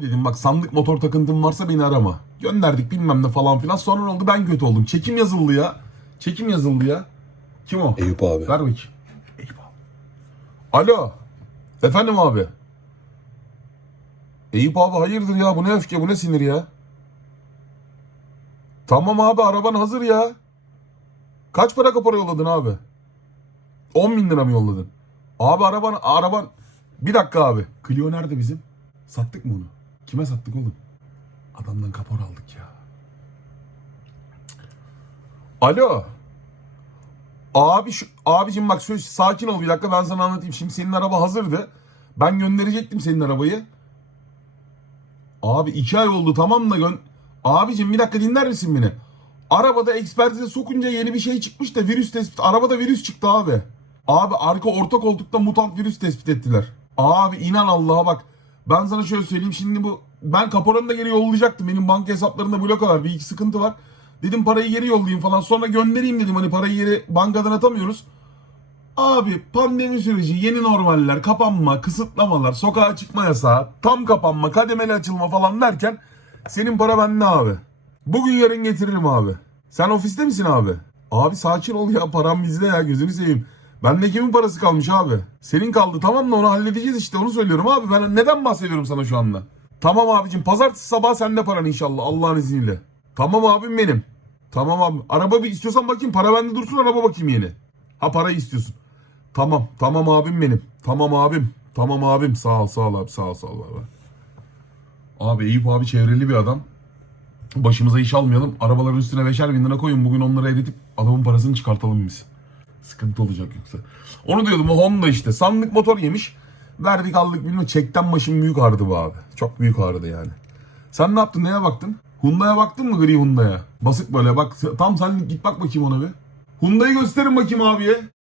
Abi dedim bak sandık motor takıntın varsa beni arama. Gönderdik bilmem ne falan filan. Sonra ne oldu ben kötü oldum. Çekim yazıldı ya. Çekim yazıldı ya. Kim o? Eyüp abi. Ver bakayım. Eyüp abi. Alo. Efendim abi. Eyüp abi hayırdır ya bu ne öfke bu ne sinir ya. Tamam abi araban hazır ya. Kaç para kapora yolladın abi? 10 bin lira mı yolladın? Abi araban araban bir dakika abi. Clio nerede bizim? Sattık mı onu? Kime sattık oğlum? Adamdan kapora aldık ya. Alo. Abi şu abicim bak şöyle sakin ol bir dakika ben sana anlatayım. Şimdi senin araba hazırdı. Ben gönderecektim senin arabayı. Abi iki ay oldu tamam da gön... Abicim bir dakika dinler misin beni? Arabada ekspertize sokunca yeni bir şey çıkmış da virüs tespit. Arabada virüs çıktı abi. Abi arka orta koltukta mutant virüs tespit ettiler. Abi inan Allah'a bak. Ben sana şöyle söyleyeyim şimdi bu ben kaporanı da geri yollayacaktım. Benim banka hesaplarında blok var. Bir iki sıkıntı var. Dedim parayı geri yollayayım falan. Sonra göndereyim dedim. Hani parayı geri bankadan atamıyoruz. Abi pandemi süreci, yeni normaller, kapanma, kısıtlamalar, sokağa çıkma yasağı, tam kapanma, kademeli açılma falan derken senin para bende abi. Bugün yarın getiririm abi. Sen ofiste misin abi? Abi sakin ol ya param bizde ya gözünü seveyim. Bende kimin parası kalmış abi? Senin kaldı tamam da onu halledeceğiz işte onu söylüyorum abi. Ben neden bahsediyorum sana şu anda? Tamam abicim pazartesi sabah sende paran inşallah Allah'ın izniyle. Tamam abim benim. Tamam abi. Araba bir istiyorsan bakayım para bende dursun araba bakayım yeni. Ha parayı istiyorsun. Tamam tamam abim benim. Tamam abim. Tamam abim sağ ol sağ ol abi sağ ol sağ ol abi. Abi Eyüp abi çevreli bir adam. Başımıza iş almayalım. Arabaların üstüne beşer bin lira koyun. Bugün onları eritip adamın parasını çıkartalım biz. Sıkıntı olacak yoksa. Onu diyordum o Honda işte. Sandık motor yemiş. Verdik aldık bilmem. Çekten başım büyük ağrıdı bu abi. Çok büyük ağrıdı yani. Sen ne yaptın? Neye baktın? Hyundai'ye baktın mı gri Hyundai'ye? Basık böyle bak. Tam sen git bak bakayım ona bir. Hyundai'yi gösterin bakayım abiye.